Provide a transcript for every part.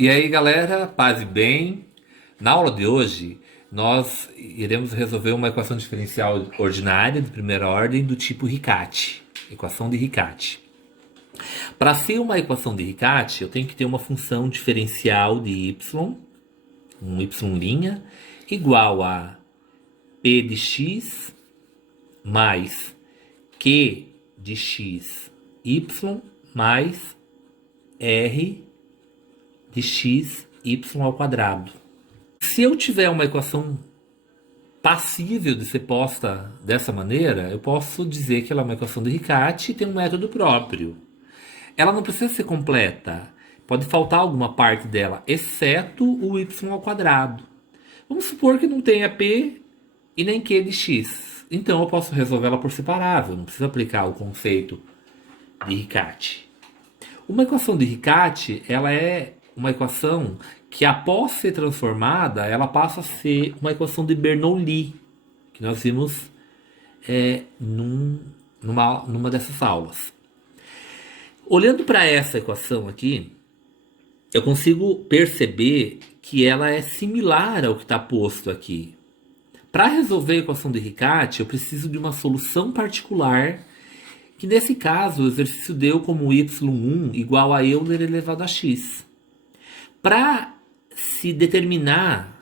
E aí, galera, paz e bem. Na aula de hoje, nós iremos resolver uma equação diferencial ordinária de primeira ordem do tipo Riccati, equação de Riccati. Para ser uma equação de Riccati, eu tenho que ter uma função diferencial de y, um y', igual a p de x mais q de x y mais r de x y ao quadrado. Se eu tiver uma equação passível de ser posta dessa maneira, eu posso dizer que ela é uma equação de Riccati e tem um método próprio. Ela não precisa ser completa. Pode faltar alguma parte dela, exceto o y ao quadrado. Vamos supor que não tenha p e nem q de x. Então eu posso resolver ela por separável, não preciso aplicar o conceito de Riccati. Uma equação de Riccati, ela é uma equação que, após ser transformada, ela passa a ser uma equação de Bernoulli, que nós vimos numa dessas aulas. Olhando para essa equação aqui, eu consigo perceber que ela é similar ao que está posto aqui. Para resolver a equação de Riccati, eu preciso de uma solução particular, que nesse caso o exercício deu como y1 igual a Euler elevado a x. Para se determinar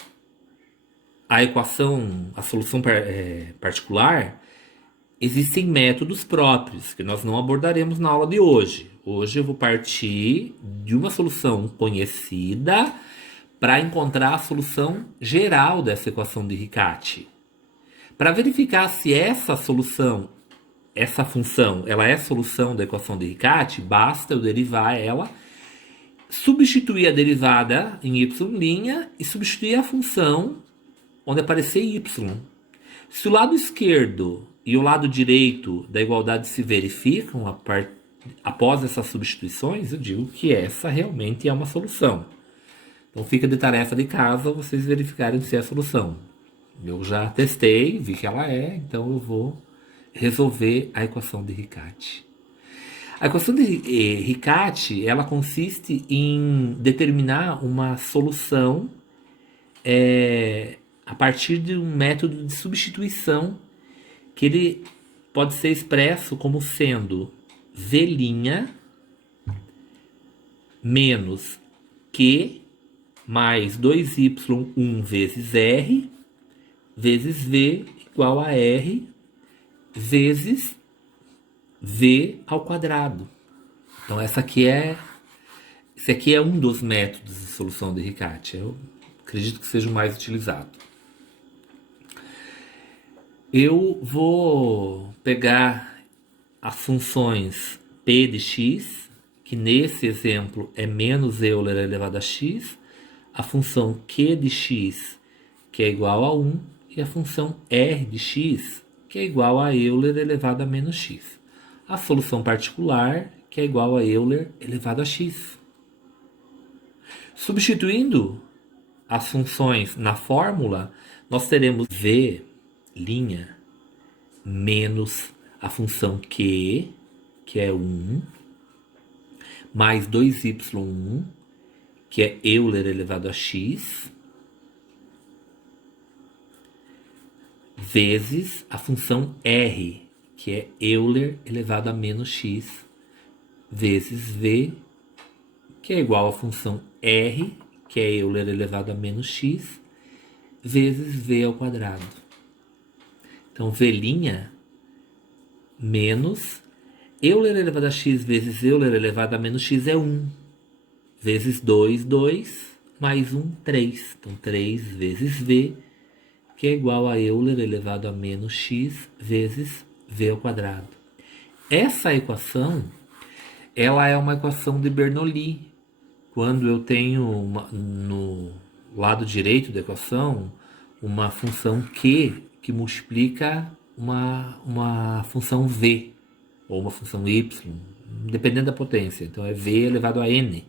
a equação, a solução particular, existem métodos próprios, que nós não abordaremos na aula de hoje. Hoje eu vou partir de uma solução conhecida para encontrar a solução geral dessa equação de Riccati. Para verificar se essa solução, essa função, ela é solução da equação de Riccati, basta eu derivar ela, substituir a derivada em y' e substituir a função onde aparecer y. Se o lado esquerdo e o lado direito da igualdade se verificam após essas substituições, eu digo que essa realmente é uma solução. Então fica de tarefa de casa vocês verificarem se é a solução. Eu já testei, vi que ela é, então eu vou resolver a equação de Riccati. A equação de Riccati, ela consiste em determinar uma solução a partir de um método de substituição que ele pode ser expresso como sendo v' menos q mais 2y1 vezes r vezes v igual a r vezes v ao quadrado. Então esse aqui é um dos métodos de solução de Riccati. Eu acredito que seja o mais utilizado. Eu vou pegar as funções p de x, que nesse exemplo é menos Euler elevado a x, a função q de x, que é igual a 1, e a função r de x, que é igual a Euler elevado a menos x. A solução particular, que é igual a Euler elevado a x. Substituindo as funções na fórmula, nós teremos v' menos a função q, que é 1, mais 2y1, que é Euler elevado a x, vezes a função r, que é Euler elevado a menos x, vezes v, que é igual à função r, que é Euler elevado a menos x, vezes v ao quadrado. Então, v' menos Euler elevado a x vezes Euler elevado a menos x é 1, vezes 2, 2, mais 1, 3. Então, 3 vezes v, que é igual a Euler elevado a menos x vezes v ao quadrado. Essa equação, ela é uma equação de Bernoulli. Quando eu tenho no lado direito da equação uma função q que multiplica uma função v, ou uma função y, dependendo da potência. Então é v elevado a n.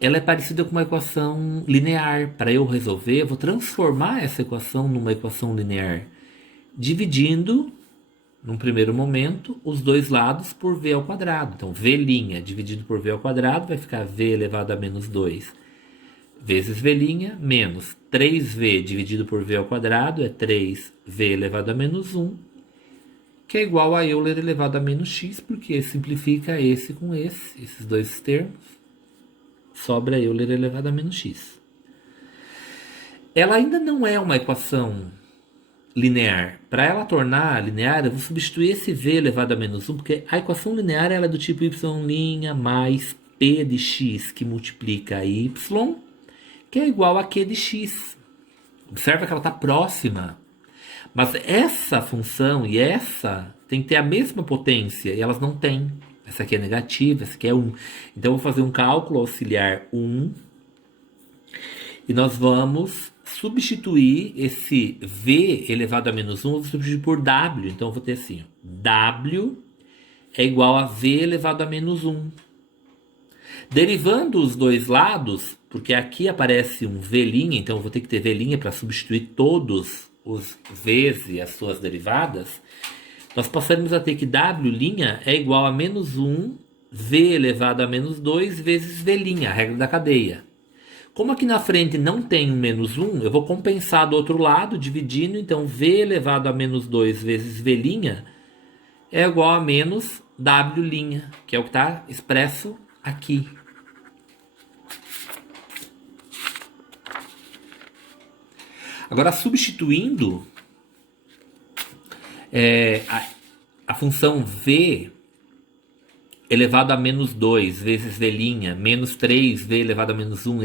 Ela é parecida com uma equação linear. Para eu resolver, eu vou transformar essa equação numa equação linear, dividindo num primeiro momento, os dois lados por v ao quadrado. Então, v' dividido por v ao quadrado vai ficar v elevado a menos 2 vezes v' menos 3v dividido por v ao quadrado é 3v elevado a menos 1, que é igual a Euler elevado a menos x, porque simplifica esse com esses dois termos, sobra Euler elevado a menos x. Ela ainda não é uma equação linear. Para ela tornar linear, eu vou substituir esse v elevado a menos 1, porque a equação linear ela é do tipo y' mais p de x, que multiplica y, que é igual a q de x. Observa que ela está próxima. Mas essa função e essa tem que ter a mesma potência, e elas não têm. Essa aqui é negativa, essa aqui é 1. Então eu vou fazer um cálculo auxiliar 1, e nós vamos substituir esse v elevado a menos 1, vou substituir por w. Então eu vou ter assim, w é igual a v elevado a menos 1. Derivando os dois lados, porque aqui aparece um v', então eu vou ter que ter v' para substituir todos os v's e as suas derivadas, nós passaremos a ter que w' é igual a menos 1 v elevado a menos 2 vezes v', a regra da cadeia. Como aqui na frente não tem um menos 1, eu vou compensar do outro lado, dividindo, então v elevado a menos 2 vezes v' é igual a menos w', que é o que está expresso aqui. Agora, substituindo a função v elevado a menos 2 vezes v' menos 3v elevado a menos 1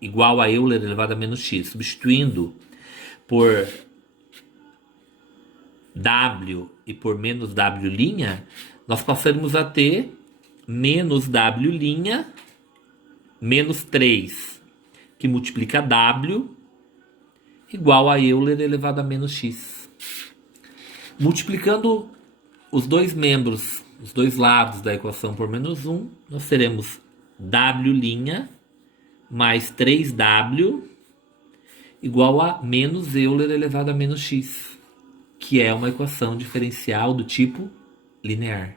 igual a Euler elevado a menos x, substituindo por w e por menos w', nós passaremos a ter menos w' menos 3, que multiplica w, igual a Euler elevado a menos x. Multiplicando os dois membros, os dois lados da equação por menos 1, nós teremos w' mais 3w igual a menos Euler elevado a menos x, que é uma equação diferencial do tipo linear.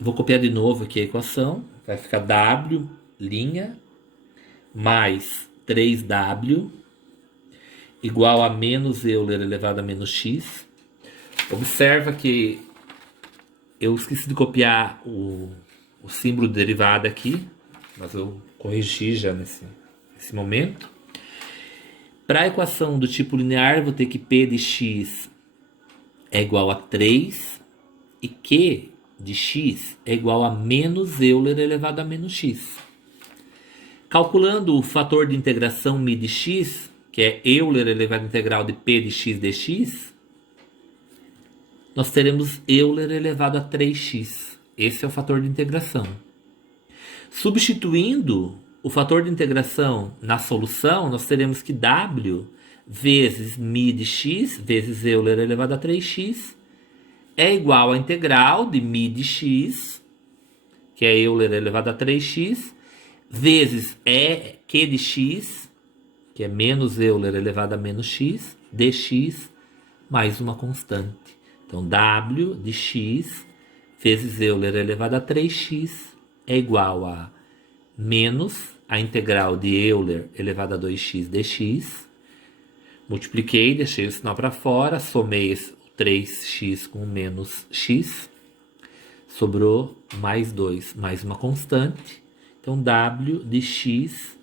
Vou copiar de novo aqui a equação, vai ficar w' mais 3w igual a menos Euler elevado a menos x. Observa que eu esqueci de copiar o símbolo de derivada aqui, mas eu corrigi já nesse momento. Para a equação do tipo linear, eu vou ter que p de x é igual a 3 e q de x é igual a menos Euler elevado a menos x. Calculando o fator de integração μ de x, que é Euler elevado à integral de p de x dx, nós teremos Euler elevado a 3x. Esse é o fator de integração. Substituindo o fator de integração na solução, nós teremos que w vezes μ de x, vezes Euler elevado a 3x, é igual à integral de μ de x, que é Euler elevado a 3x, vezes q de x, que é menos Euler elevado a menos x, dx, mais uma constante. Então, w de x vezes Euler elevado a 3x é igual a menos a integral de Euler elevado a 2x dx. Multipliquei, deixei o sinal para fora, somei o 3x com menos x, sobrou mais 2, mais uma constante. Então, w de x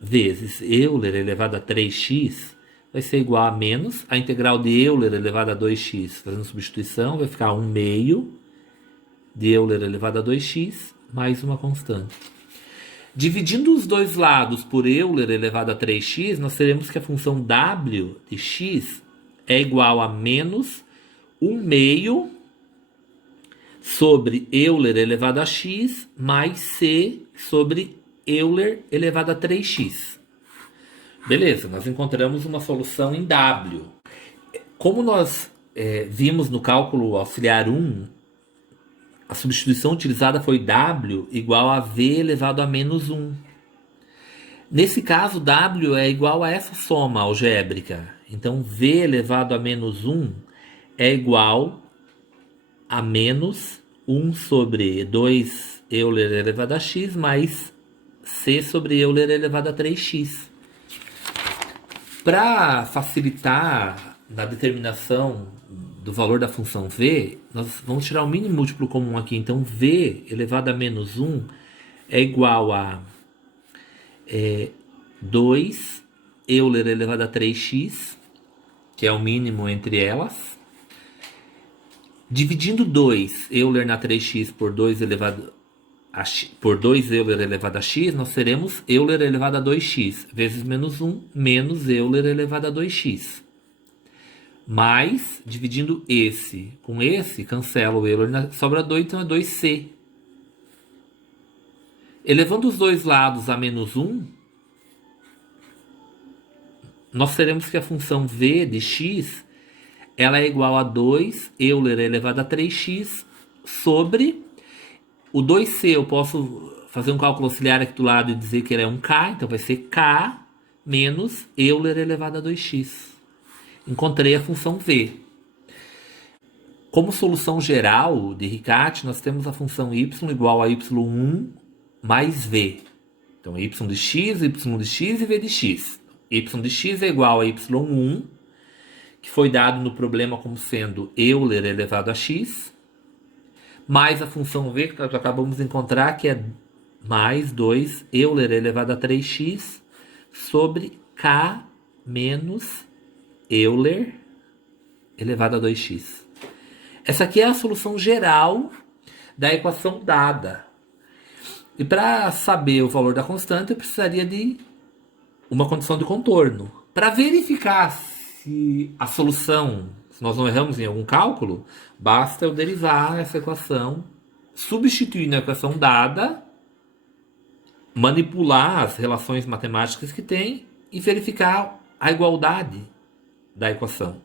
vezes Euler elevado a 3x vai ser igual a menos a integral de Euler elevado a 2x, fazendo substituição, vai ficar 1 meio de Euler elevado a 2x mais uma constante. Dividindo os dois lados por Euler elevado a 3x, nós teremos que a função w de x é igual a menos 1 meio sobre Euler elevado a x mais c sobre Euler elevado a 3x. Beleza, nós encontramos uma solução em w. Como nós vimos no cálculo auxiliar 1, a substituição utilizada foi w igual a v elevado a menos 1. Nesse caso, W é igual a essa soma algébrica. Então, V elevado a menos 1 é igual a menos 1 sobre 2 Euler elevado a x mais C sobre Euler elevado a 3x. Para facilitar na determinação do valor da função V, nós vamos tirar o mínimo múltiplo comum aqui. Então, V elevado a menos 1 é igual a 2 Euler elevado a 3x, que é o mínimo entre elas. Dividindo 2 Euler na 3x por 2 Euler elevado a x, nós teremos Euler elevado a 2x vezes menos 1 menos Euler elevado a 2x. Mais, dividindo esse com esse, cancela o Euler, sobra 2, então é 2c. Elevando os dois lados a menos 1, nós teremos que a função v de x ela é igual a 2 Euler elevado a 3x sobre o 2c. Eu posso fazer um cálculo auxiliar aqui do lado e dizer que ele é um k, então vai ser k menos Euler elevado a 2x. Encontrei a função v. Como solução geral de Riccati, nós temos a função y igual a y1 mais v. Então, y de x e v de x. Y de x é igual a y1, que foi dado no problema como sendo Euler elevado a x, mais a função v, que nós acabamos de encontrar, que é mais 2 Euler elevado a 3x sobre k menos Euler elevado a 2x. Essa aqui é a solução geral da equação dada. E para saber o valor da constante, eu precisaria de uma condição de contorno. Para verificar se a solução, se nós não erramos em algum cálculo, basta eu derivar essa equação, substituir na equação dada, manipular as relações matemáticas que tem e verificar a igualdade da equação.